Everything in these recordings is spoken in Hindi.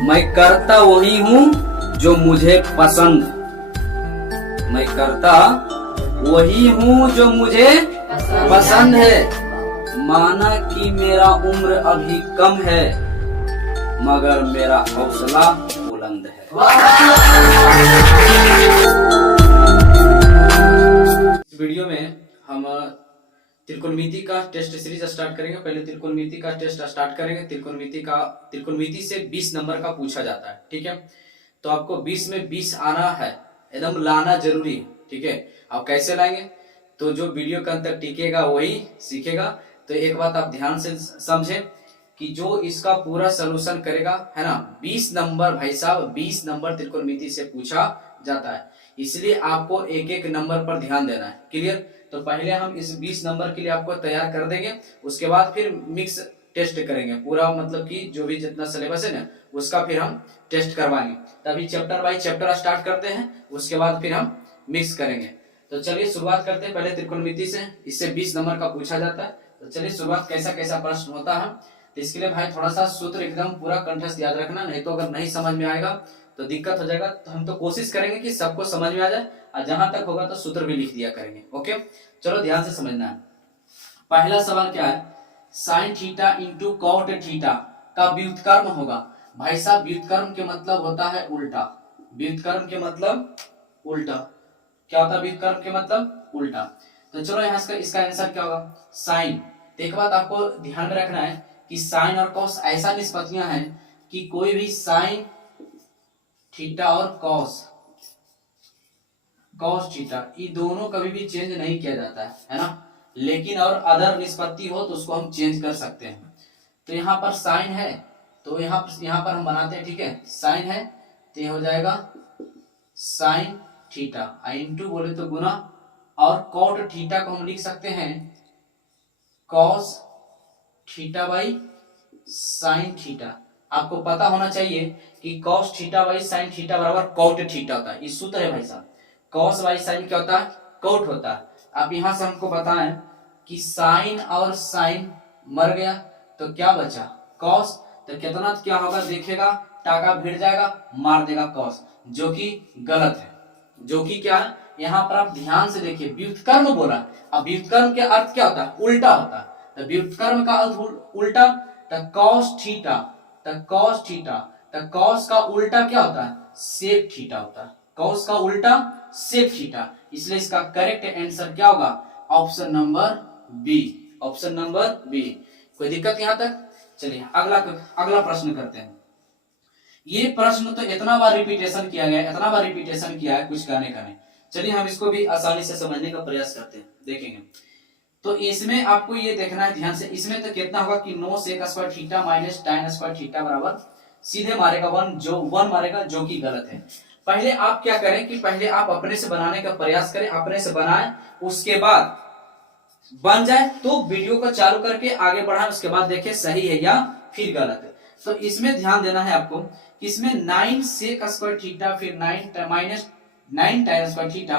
मैं करता वही हूँ जो मुझे पसंद। मैं करता वही हूँ जो मुझे पसंद है। माना कि मेरा उम्र अभी कम है, मगर मेरा हौसला बुलंद है। इस वीडियो में हम त्रिकोणमिति का टेस्ट सीरीज स्टार्ट करेंगे। पहले त्रिकोणमिति का टेस्ट स्टार्ट करेंगे। त्रिकोणमिति से 20 नंबर का पूछा जाता है, ठीक है। तो आपको 20 में 20 आना है, एकदम लाना जरूरी है, ठीक है। आप कैसे लाएंगे, तो जो वीडियो के अंदर टिकेगा वही सीखेगा। तो एक बात आप ध्यान से समझें कि जो इसका पूरा सलूशन करेगा, है ना, 20 नंबर भाई साहब, 20 नंबर त्रिकोणमिति से पूछा जाता है, इसलिए आपको एक एक नंबर पर ध्यान देना है। क्लियर। तो पहले हम इस 20 नंबर के लिए आपको तैयार कर देंगे, उसके बाद फिर मिक्स टेस्ट करेंगे पूरा, मतलब कि जो भी जितना सिलेबस है ना उसका फिर हम टेस्ट करवाएंगे। तभी चैप्टर बाय चैप्टर स्टार्ट करते हैं, उसके बाद फिर हम मिक्स करेंगे। तो चलिए शुरुआत करते हैं पहले त्रिकोणमिति से। इससे 20 नंबर का पूछा जाता है। तो चलिए शुरुआत कैसा कैसा प्रश्न होता है। तो इसके लिए भाई थोड़ा सा सूत्र एकदम पूरा कंठस्थ याद रखना, नहीं तो अगर नहीं समझ में आएगा तो दिक्कत हो जाएगा। तो हम तो कोशिश करेंगे कि सबको समझ में आ जाए, और जहां तक होगा तो सूत्र भी लिख दिया करेंगे। ओके, चलो ध्यान से समझना है। पहला सवाल क्या है, sine theta into cot theta का व्युत्क्रम होगा। भाई साहब व्युत्क्रम के मतलब होता है उल्टा। व्युत्क्रम के मतलब उल्टा। क्या होता है व्युत्क्रम के मतलब उल्टा। तो चलो यहाँ इसका आंसर क्या होगा, साइन। एक बात आपको ध्यान में रखना है कि साइन और कॉस ऐसा निष्पत्तियां हैं कि कोई भी साइन थीटा और कॉस थीटा ये दोनों कभी भी चेंज नहीं किया जाता है ना। लेकिन और अदर निष्पत्ति हो तो उसको हम चेंज कर सकते हैं। तो यहाँ पर साइन है तो यहाँ पर हम बनाते हैं, ठीक है। साइन है तो ये हो जाएगा साइन थीटा, इंटू बोले तो गुना, और कॉट थीटा को हम लिख सकते हैं cos theta by sine theta. आपको पता होना चाहिए कि cos theta by sine theta बराबर कॉट थीटा होता है। ये सूत्र है भाई साहब। कॉस बाई साइन क्या होता है, कॉट होता है। अब यहां से हमको बताएं कि साइन और साइन मर गया तो क्या बचा, कॉस। तो कितना क्या होगा देखेगा, टाका भिड़ जाएगा, मार देगा कॉस, जो कि गलत है। जो कि क्या है, यहाँ पर आप ध्यान से देखिए, व्युत्क्रम बोला। अब व्युत्क्रम के अर्थ क्या होता है, उल्टा होता है। तो व्युत्क्रम का अर्थ उल्टा, तो कॉस थीटा, तो कॉस थीटा, तो कॉस का उल्टा क्या होता है, सेक थीटा होता है। कॉस का उल्टा सेक थीटा, इसलिए इसका करेक्ट आंसर क्या होगा, option number B. Option number B. कोई दिक्कत यहां तक। चलिए अगला प्रश्न करते हैं। ये प्रश्न तो इतना बार रिपीटेशन किया गया, इतना बार रिपीटेशन किया है, कुछ कहने का नहीं। चलिए हम इसको भी आसानी से समझने का प्रयास करते हैं, देखेंगे। तो इसमें आपको ये देखना है ध्यान से, इसमें तो कितना होगा कि 9 sec square theta minus tan square theta बराबर सीधे मारेगा 1 मारेगा, जो कि गलत है। पहले आप क्या करें कि पहले आप अपने से बनाने का प्रयास करें, अपने से बनाएं, उसके बाद बन जाए तो वीडियो को चालू करके आगे बढ़ाएं, उसके बाद देखें सही है या फिर गलत है। तो इसमें ध्यान देना है आपको कि इसमें 9 सेक स्क्वायर थीटा फिर 9 माइनस 9 tan स्क्वायर थीटा।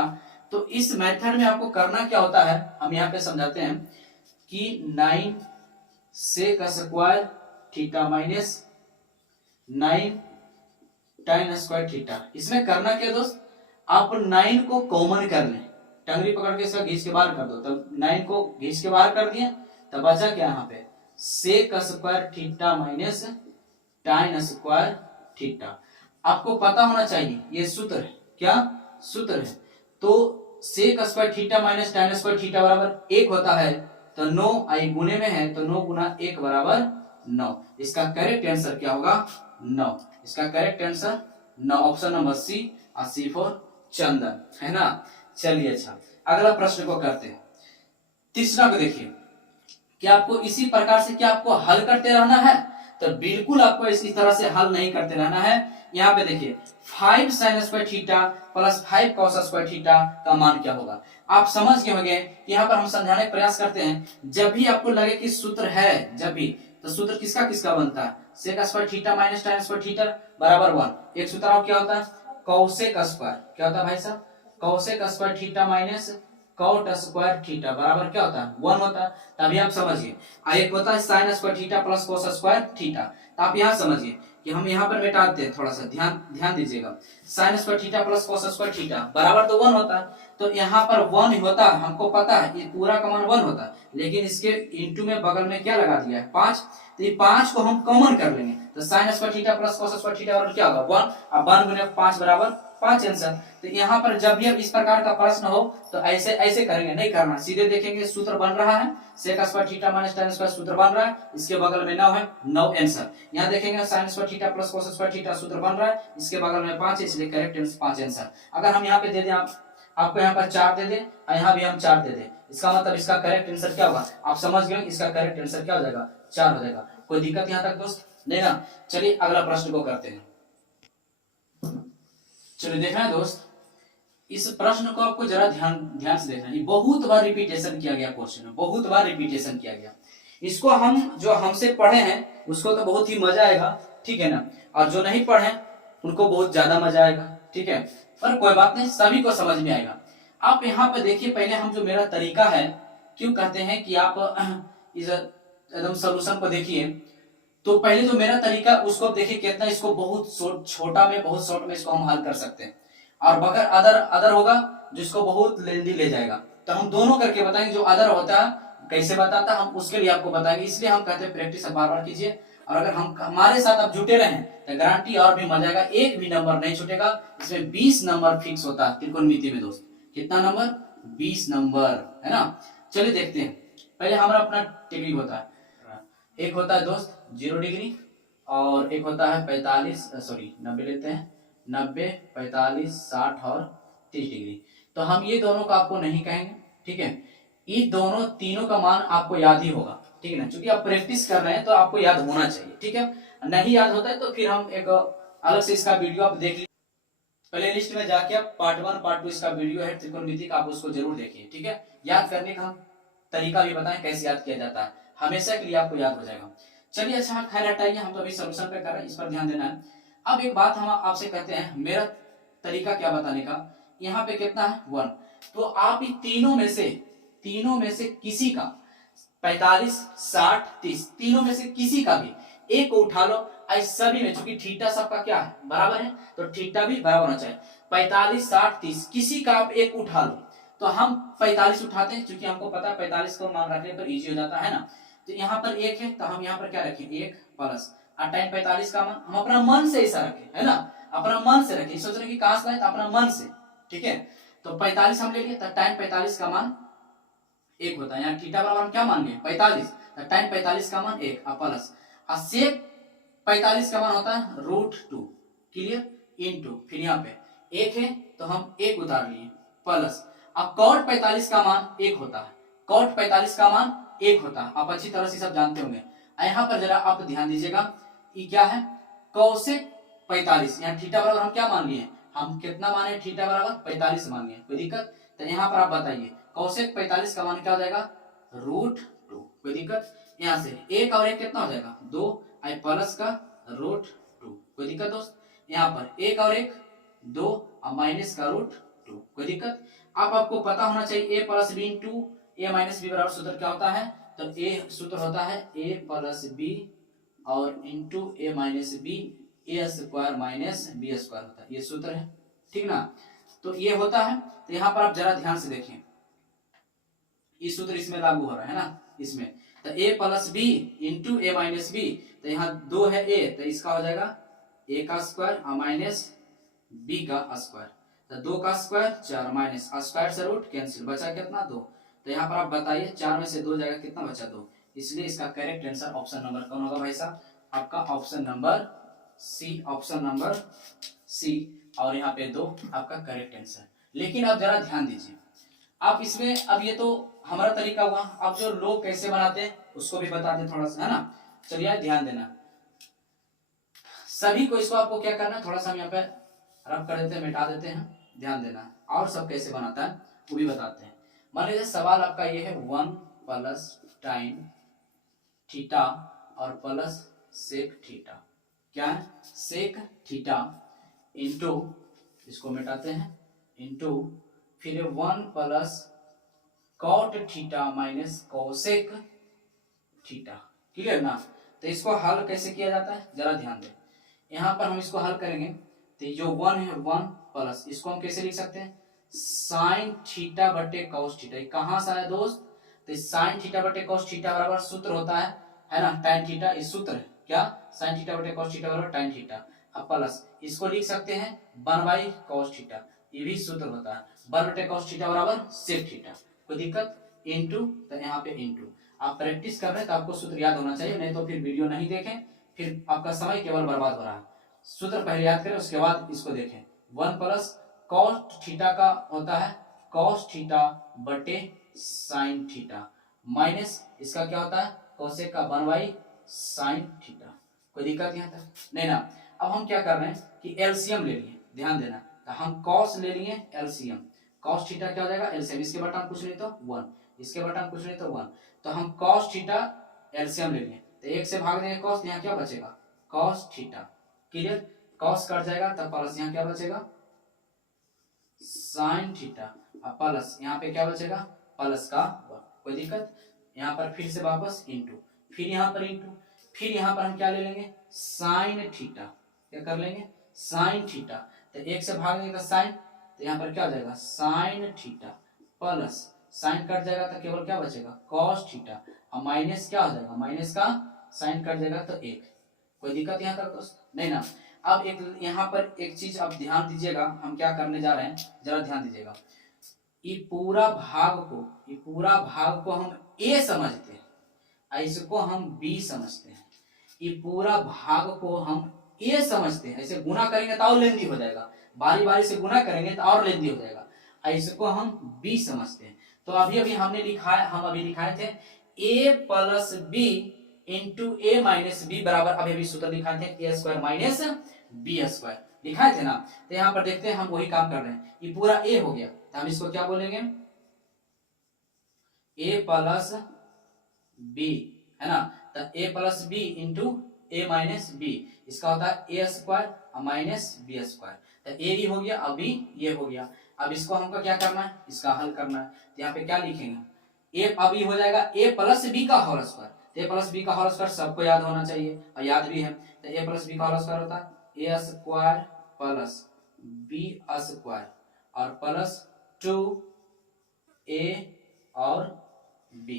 तो इस मेथड में आपको करना क्या होता है, हम यहाँ पे समझाते हैं कि 9 sec square theta minus 9 tan square theta. इसमें करना क्या दोस्त, आप 9 को कॉमन कर लें, टंगरी पकड़ के इसका घींच के बाहर कर दो। तब 9 को घींच के बाहर कर दिया, तब बचा क्या यहाँ पे, sec square theta minus tan square theta. आपको पता होना चाहिए ये सूत्र है, क्या सूत्र है। तो sec square theta minus tan square theta बराबर 1 होता है, तो 9 आई गुने में है, तो 9 गुना 1 बराबर 9। इसका करेक्ट आंसर क्या होगा, 9। इसका correct answer 9, option number C, और सी फॉर चंदन, है ना। चलिए अच्छा अगला प्रश्न को करते हैं। तीसरा को देखिए, क्या आपको इसी प्रकार से क्या आपको हल करते रहना है, तो बिल्कुल आपको इसी तरह से हल नहीं करते रहना है। यहाँ पे देखिए 5 sin square theta plus 5 cos square theta का मान क्या होगा। आप समझ गए होंगे, यहाँ पर हम समझाने का प्रयास करते हैं। जब भी आपको लगे कि सूत्र है, जब भी, तो सूत्र किसका किसका बनता है, sec square theta minus tan square theta बराबर 1। एक सूत्र और क्या होता है, कौसेक स्क्वायर, क्या होता है भाई साहब, cosec square theta minus cot square theta बराबर क्या होता है, 1 होता है। तभी आप समझिए। एक होता है sine square theta plus cos square theta. तो आप यहाँ समझिए, कि हम यहाँ पर मिटाते हैं, थोड़ा सा ध्यान ध्यान दीजिएगा। Sine square theta plus cos square theta बराबर तो 1 होता है, तो यहाँ पर 1 होता है, हमको पता है ये पूरा का मान 1 होता है, लेकिन इसके इंटू में बगल में क्या लगा दिया है 5, तो ये 5 को हम कॉमन कर लेंगे, तो sine square theta plus cos square theta बराबर क्या होगा 1, अब 1 गुने 5 बराबर 5 आंसर। तो यहाँ पर जब भी अब इस प्रकार का प्रश्न हो तो ऐसे ऐसे करेंगे, नहीं करना, सीधे देखेंगे सूत्र बन रहा है sec square theta minus tan square सूत्र बन रहा है, इसके बगल में 9 है, 9 आंसर। यहाँ देखेंगे sine square theta plus cos square theta सूत्र बन रहा है, इसके बगल में 5 है, इसलिए करेक्ट आंसर 5 आंसर। अगर हम यहाँ पे दे दें आपको यहाँ पर 4 दे दें और यहाँ भी हम 4 दे दें, इसका मतलब इसका करेक्ट आंसर क्या होगा, आप समझ गए, इसका करेक्ट आंसर क्या हो जाएगा 4 हो जाएगा। कोई दिक्कत यहाँ तक दोस्त नहीं ना? चलिए अगला प्रश्न को करते हैं। चलिए देखना है दोस्त, इस प्रश्न को आपको जरा ध्यान से देखना है, बहुत बार रिपीटेशन किया गया क्वेश्चन, बहुत बार रिपीटेशन किया गया। इसको हम जो हमसे पढ़े हैं उसको तो बहुत ही मजा आएगा, ठीक है ना, और जो नहीं पढ़े उनको बहुत ज्यादा मजा आएगा, ठीक है, पर कोई बात नहीं, सभी को समझ में आएगा। आप यहाँ पे देखिए, पहले हम जो मेरा तरीका है, क्यों कहते हैं कि आप इस एकदम सोल्यूशन को देखिए, तो पहले जो मेरा तरीका उसको देखिए कितना, इसको बहुत छोटा में बहुत शॉर्ट में इसको हम हल कर सकते हैं, और अगर अदर होगा जिसको बहुत लेंदी ले जाएगा, तो हम दोनों करके बताएंगे। जो अदर होता है कैसे बताता हम उसके लिए आपको बताएंगे, इसलिए हम कहते हैं प्रैक्टिस बार बार कीजिए, और अगर हम हमारे साथ आप जुटे रहे तो गारंटी और भी मजा आएगा, एक भी नंबर नहीं छूटेगा। इसमें 20 नंबर फिक्स होता है त्रिकोणमिति में दोस्त, कितना नंबर 20 नंबर, है ना। चलिए देखते हैं, पहले हमारा अपना टेक्निक होता है, एक होता है दोस्त 0 डिग्री और एक होता है 90 लेते हैं, 90, 45, 60 और 30 डिग्री। तो हम ये दोनों का आपको नहीं कहेंगे, ठीक है, ये दोनों तीनों का मान आपको याद ही होगा, ठीक है ना, क्योंकि आप प्रैक्टिस कर रहे हैं तो आपको याद होना चाहिए, ठीक है। नहीं याद होता है तो फिर हम एक अलग से इसका वीडियो आप देख लीजिए, प्ले लिस्ट में जाके आप पार्ट 1 पार्ट 2 इसका वीडियो है त्रिकोणमिति का, आप उसको जरूर देखिए, ठीक है। याद करने का हम तरीका भी बताएं कैसे याद किया जाता है, हमेशा के लिए आपको याद हो जाएगा। चलिए अच्छा खैर हटाइए, हम तो अभी सोल्यूशन पे कर रहे हैं, इस पर ध्यान देना है। अब एक बात हम आपसे कहते हैं, मेरा तरीका क्या बताने का, यहाँ पे कितना है 1, तो आप ये तीनों में से किसी का 45, 60, 30 तीनों में से किसी का भी एक को उठा लो, सभी में, चूंकि थीटा सबका क्या है बराबर है, तो थीटा भी बराबर होना चाहिए। 45, 60, 30 किसी का आप एक उठा लो, तो हम 45 उठाते हैं, क्योंकि हमको पता है 45 को मान रखने पर इजी हो जाता है ना। तो यहाँ पर 1 है, तो हम यहाँ पर क्या रखें 1 प्लस tan 45 का मान हम अपना मन से ऐसा रखें, है ना, अपना मन से रखें, सोच रहे कि कहां से लाए, तो अपना मन से, ठीक है। तो 45 हम ले लिए, तो tan 45 का मान 1 होता है, यहाँ थीटा बराबर हम क्या मान लिए 45, तो tan 45 का मान 1 प्लस सेक 45 का मान होता है √2, क्लियर, इनटू फिर यहाँ पे 1 है तो हम 1 उतार लिए प्लस, अब cot 45 का मान 1 होता है, cot 45 का मान 1 होता है, आप अच्छी तरह से सब जानते होंगे। यहाँ पर जरा आप ध्यान दीजिएगा, ये क्या है cosec 45, यहाँ थीटा बराबर हम क्या मान लिए, हम कितना माने थीटा बराबर 45 मान लिए, कोई दिक्कत, तो यहाँ पर आप बताइए cosec 45 का मान क्या हो जाएगा √2, कोई दिक्कत, यहाँ से 1 और 1 कितना हो जाएगा 2, आई प्लस का √2, कोई दिक्कत दोस्त, यहाँ पर 1 और 1 2 और माइनस का √2, कोई दिक्कत। आपको पता होना चाहिए a plus B into A minus B बराबर सूत्र क्या होता है, तो a सूत्र होता है a प्लस बी और into A minus B, A square minus B square होता है, ये सूत्र है, ठीक ना। तो ये होता है, तो यहाँ पर आप जरा ध्यान से देखें, ये सूत्र इसमें लागू हो रहा है ना, इसमें तो a plus B into A minus B, तो यहाँ 2 है a, तो इसका हो जाएगा a का स्क्वायर माइनस b का स्क्वायर, तो 2 का स्क्वायर 4 माइनस स्क्वायर से रूट कैंसिल, बचा कितना 2, तो यहाँ पर आप बताइए 4 में से 2 जाएगा कितना बचा 2, इसलिए इसका करेक्ट आंसर ऑप्शन नंबर कौन होगा भाई साहब, आपका option number C, option number C, और यहाँ पे 2 आपका करेक्ट आंसर। लेकिन अब जरा ध्यान दीजिए, आप इसमें, अब ये तो हमारा तरीका हुआ, अब जो लोग कैसे बनाते हैं उसको भी बताते थोड़ा सा, है ना। चलिए ध्यान देना सभी को, इसको आपको क्या करना है, थोड़ा सा हम यहाँ पे रब कर देते हैं, मिटा देते हैं, ध्यान देना, और सब कैसे बनाता है वो भी बताते हैं। मान लीजिए सवाल आपका ये है 1 प्लस tan थीटा और प्लस सेक थीटा, क्या है सेक थीटा इंटू, इसको मिटाते हैं, इंटू फिर 1 plus cot theta minus cosec theta, clear ना। तो इसको हल कैसे किया जाता है जरा ध्यान दें, यहाँ पर हम इसको हल करेंगे तो जो 1 है 1 प्लस इसको हम कैसे लिख सकते हैं साइन थीटा बटे कॉस थीटा। कहाँ से आया दोस्त, तो साइन थीटा बटे कॉस थीटा बराबर सूत्र होता है ना tan थीटा। इस सूत्र है क्या, साइन थीटा बटे कॉस थीटा बराबर tan थीटा। अब प्लस इसको लिख सकते हैं 1 बाई कॉस थीटा, ये भी सूत्र होता है 1 बटे कॉस थीटा बराबर सेक थीटा। कोई दिक्कत, इनटू तो यहाँ पे इनटू। आप प्रैक्टिस कर रहे हैं तो आपको सूत्र याद होना चाहिए, नहीं तो फिर वीडियो नहीं देखें, फिर आपका समय केवल बर्बाद हो रहा है। सूत्र पहले याद करें उसके बाद इसको देखें। 1 प्लस कॉस थीटा का होता है कॉस थीटा बटे साइन थीटा माइनस इसका क्या होता है कोसेक का 1 बाई साइन थीटा। कोई दिक्कत यहाँ तक नहीं ना। अब हम क्या कर रहे हैं कि एलसीएम ले लिए, ध्यान देना, तो हम कॉस ले लिए एलसीएम, कॉस थीटा क्या हो जाएगा एलसीएम, इसके बटा कुछ नहीं तो 1, इसके बटा कुछ नहीं तो 1, तो हम कॉस थीटा एलसीएम ले लिए तो 1 से भाग देंगे कॉस, यहाँ क्या बचेगा cos theta. Clear, cos cut जाएगा तब प्लस यहाँ क्या बचेगा साइन थीटा, अब प्लस यहाँ पे क्या बचेगा प्लस का 1। कोई दिक्कत, यहाँ पर फिर से वापस इंटू, फिर यहाँ पर इंटू, फिर यहाँ पर हम क्या ले लेंगे साइन थीटा, क्या कर लेंगे साइन थीटा, तो 1 से भाग देंगे तो साइन, तो यहाँ पर क्या हो जाएगा sine theta plus sign cut जाएगा तो केवल क्या बचेगा कॉस थीटा, और माइनस क्या हो जाएगा माइनस का साइन कट जाएगा तो 1। कोई दिक्कत यहाँ तक दोस्त नहीं ना। अब एक यहाँ पर एक चीज आप ध्यान दीजिएगा, हम क्या करने जा रहे हैं जरा ध्यान दीजिएगा। ये पूरा भाग को हम ए समझते हैं, इसको हम बी समझते हैं। ये पूरा भाग को हम ए समझते हैं, ऐसे गुना करेंगे तो और लेंदी हो जाएगा, बारी बारी से गुना करेंगे तो और लेंदी हो जाएगा, इसको हम बी समझते हैं। तो अभी हमने लिखाया, हम अभी लिखाए थे a plus B into A minus B बराबर, अभी सूत्र लिखाए थे A square minus B square लिखाए थे ना। तो यहाँ पर देखते हैं हम वही काम कर रहे हैं, ये पूरा ए हो गया तो हम इसको क्या बोलेंगे ए प्लस बी है ना, तो ए plus B into A minus B, इसका होता है A square minus B square. तो ए भी हो गया, अभी ये हो गया। अब इसको हमको क्या करना है इसका हल करना है, तो यहाँ पे क्या लिखेंगे ए, अब ये हो जाएगा ए प्लस बी का होल स्क्वायर, ए प्लस बी का होल स्क्वायर सबको याद होना चाहिए और याद भी है, तो ए प्लस बी का होल स्क्वायर होता है A square plus B square और प्लस 2a और b,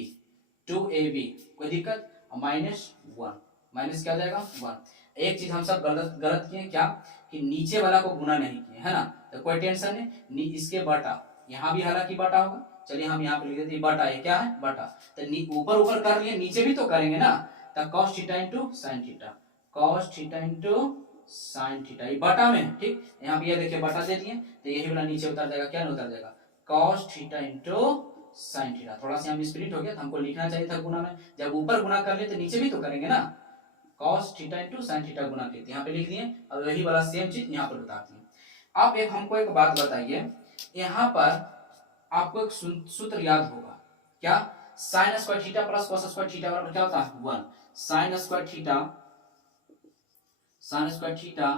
2ab। कोई दिक्कत, माइनस 1, माइनस क्या हो जाएगा 1। एक चीज हम सब गलत किए क्या कि नीचे वाला को गुना नहीं किए है ना, तो कोई टेंशन नहीं, इसके बटा, यहाँ भी हालांकि बटा होगा, चलिए हम यहाँ पे लिख देते हैं बटा, ये क्या है बटा, तो ऊपर ऊपर कर लिए नीचे भी तो करेंगे ना, तो cos theta into sine theta, cos theta into sine theta, ये बटा में ठीक, यहाँ पे ये देखिए बटा दे दिए तो यही वाला नीचे उतर जाएगा, क्या नहीं उतर जाएगा cos theta into sine theta. थोड़ा सा हम स्प्लिट हो गया, हमको लिखना चाहिए था गुना में, जब ऊपर गुना कर ले तो नीचे भी तो करेंगे ना, cos theta into sine theta गुना के, यहाँ पे लिख दिए और वही वाला सेम चीज यहाँ पर बताते हैं। आप हमको एक बात बताइए, यहाँ पर आपको एक सूत्र याद होगा क्या, sine square theta plus cos square theta बराबर क्या होता है 1, साइन स्क्वायर थीटा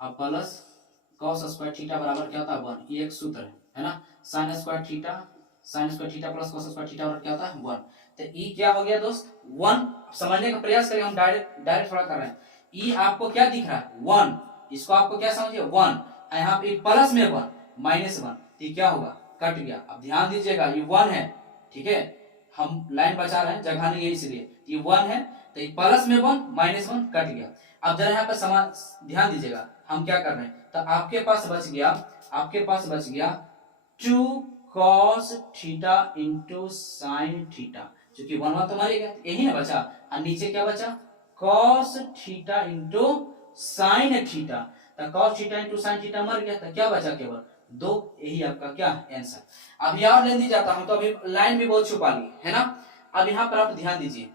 और प्लस कॉस स्क्वायर थीटा बराबर क्या होता है 1, ये एक सूत्र है ना, sine square theta plus cos square theta बराबर क्या होता है 1। तो ई क्या हो गया दोस्त 1, समझने का प्रयास करें, हम डायरेक्ट थोड़ा कर रहे हैं। ई आपको क्या दिख रहा है 1, इसको आपको क्या समझिए 1, यहाँ पे प्लस में 1 माइनस 1, तो क्या होगा कट गया। अब ध्यान दीजिएगा ये 1 है, ठीक है, हम लाइन बचा रहे हैं, जगह नहीं है इसलिए, ये 1 है तो ये प्लस में 1 माइनस 1 कट गया। अब जरा यहाँ पर समान ध्यान दीजिएगा, हम क्या कर रहे हैं, तो आपके पास बच गया 2 cos theta into sine theta, क्योंकि 1 तो मर गया, यही ना बचा, और नीचे क्या बचा cos theta into sine theta, तो cos theta into sine theta मर गया, तो क्या बचा केवल 2, यही आपका क्या आंसर। अब यहाँ लेंदी जाता हूं तो अभी लाइन भी बहुत छुपा ली है ना। अब यहाँ पर आप ध्यान दीजिए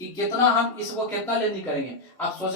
कि कितना हम इसको कितना लेंदी करेंगे। आप सोच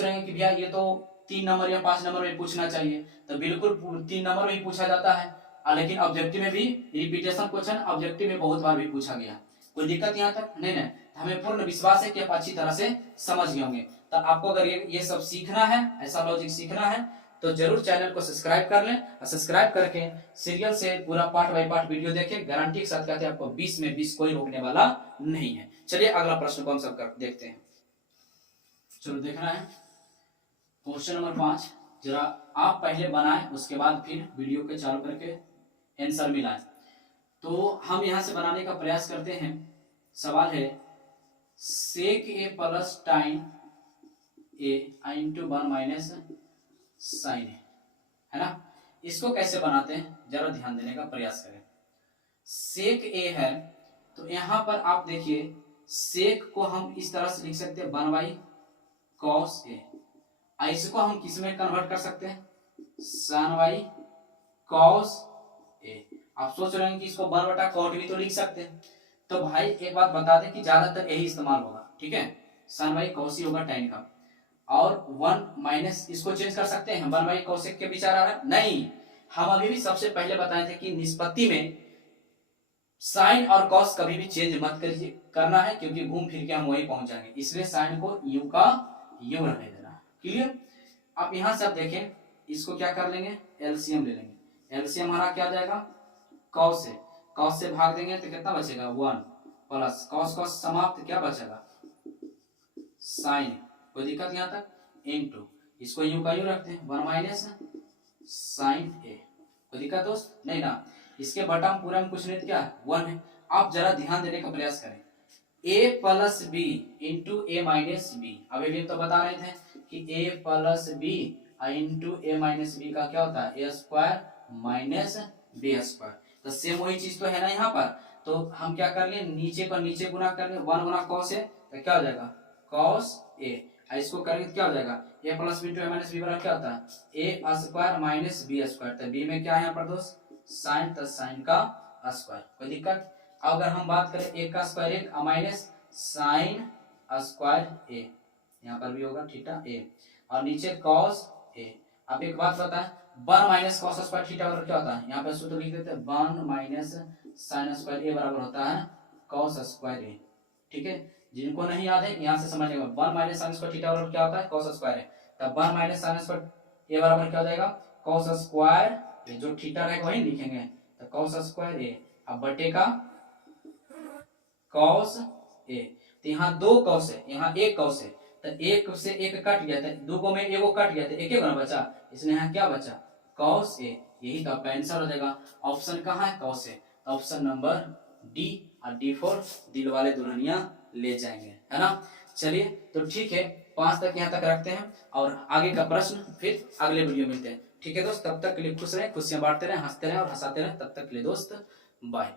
रहे हैं कि भैया ये तो 3 नंबर या 5 नंबर में पूछना चाहिए, तो बिल्कुल 3 नंबर में ही पूछा जाता है, लेकिन ऑब्जेक्टिव में भी रिपीटेशन क्वेश्चन ऑब्जेक्टिव में बहुत बार भी पूछा गया। कोई दिक्कत यहाँ तक नहीं, हमें पूर्ण विश्वास है कि आप अच्छी तरह से समझ गए होंगे। तो आपको अगर ये सब सीखना है, ऐसा लॉजिक सीखना है, तो जरूर चैनल को सब्सक्राइब कर लें, और सब्सक्राइब करके सीरियल से पूरा पार्ट बाय पार्ट वीडियो देखें, गारंटी के साथ कहते हैं आपको 20 में 20 कोई रोकने वाला नहीं है। चलिए अगला प्रश्न को हम सब देखते हैं। चलो देखना है, क्वेश्चन नंबर 5 जरा आप पहले बनाएं, उसके बाद फिर वीडियो के चालू करके आंसर मिलाएं। तो हम यहां से बनाने का प्रयास करते हैं। सवाल है सेक ए प्लस टाइन ए इंटू 1 माइनस साइन ए, है ना। इसको कैसे बनाते हैं जरा ध्यान देने का प्रयास करें। सेक ए है तो यहां पर आप देखिए सेक को हम इस तरह से लिख सकते हैं 1 बाई कॉस ए। इसको हम किस में कन्वर्ट कर सकते हैं, सन बाई कॉस ए। आप सोच रहे हैं कि इसको 1 बटा कॉट भी तो लिख सकते हैं। तो भाई एक बात बता दें कि ज्यादातर यही इस्तेमाल होगा, ठीक है। सन बाई कॉस ही होगा टाइन का, और 1 माइनस इसको चेंज कर सकते हैं 1 बाई कॉसेक के विचार आ रहा है नहीं। हम अभी भी सबसे पहले बताए थे कि निष्पत्ति में साइन और कॉस कभी भी चेंज मत करिए करना है, क्योंकि घूम फिर के हम वही पहुंच जाएंगे। इसलिए साइन को यू का यू रहने देना। क्लियर। अब यहां से आप देखें इसको क्या कर लेंगे, एलसीएम ले लेंगे। एलसीएम हमारा क्या आ जाएगा, कॉस है, कॉस से भाग देंगे तो कितना बचेगा 1 प्लस कॉस कॉस समाप्त, क्या बचेगा साइन। कोई दिक्कत यहां तक, इनटू इसको यू का यू रखते हैं 1 माइनस साइन ए। कोई दिक्कत दोस्त नहीं ना। इसके बटा में पूरा में कुछ नहीं, क्या 1 है। आप जरा ध्यान देने का प्रयास करें, a plus B into A minus B. अभी भी तो बता रहे थे कि a plus B into A minus B का क्या होता है, A square minus B square. तो सेम वही चीज तो है ना यहाँ पर। तो हम क्या कर लिए, नीचे पर नीचे गुना कर लिए, 1 गुना कॉस है तो क्या हो जाएगा कॉस ए। इसको करेंगे तो क्या हो जाएगा a plus B into A minus B बराबर क्या होता है A square minus B square. तो बी में क्या है यहाँ पर दोस्त साइन, तो साइन का स्क्वायर। कोई दिक्कत। अगर हम बात करें एक का स्क्वायर 1 माइनस साइन स्क्वायर ए, यहाँ पर भी होगा थीटा ए, और नीचे कॉस ए। अब एक बात पता है 1 माइनस कॉस स्क्वायर थीटा बराबर क्या होता है, यहाँ पे सूत्र लिख देते हैं 1 माइनस साइन स्क्वायर ए बराबर होता है कॉस स्क्वायर ए। ठीक है, जिनको नहीं याद है यहाँ से समझिएगा 1 माइनस साइन स्क्वायर थीटा बराबर क्या होता है कॉस स्क्वायर है। तब 1 माइनस साइन स्क्वायर ए बराबर क्या हो जाएगा कॉस स्क्वायर, जो थीटा रहेगा वही लिखेंगे, तो कॉस स्क्वायर ए। अब बटे का कॉस ए। तो यहाँ 2 कॉस है, यहाँ 1 कॉस है, तो 1 से 1 कट गया था, 2 को में एगो कट गया था, एक ही बचा, इसलिए यहाँ क्या बचा कॉस ए। यही तो आपका आंसर हो जाएगा। ऑप्शन कहाँ है cos A, option number D, और डी फॉर दिल वाले दुल्हनिया ले जाएंगे, है ना। चलिए तो ठीक है, 5 तक यहाँ तक रखते हैं, और आगे का प्रश्न फिर अगले वीडियो मिलते हैं। ठीक है दोस्त, तब तक के लिए खुश रहे, खुशियां बांटते रहे, हंसते रहे और हंसाते रहे। तब तक के लिए दोस्त बाय।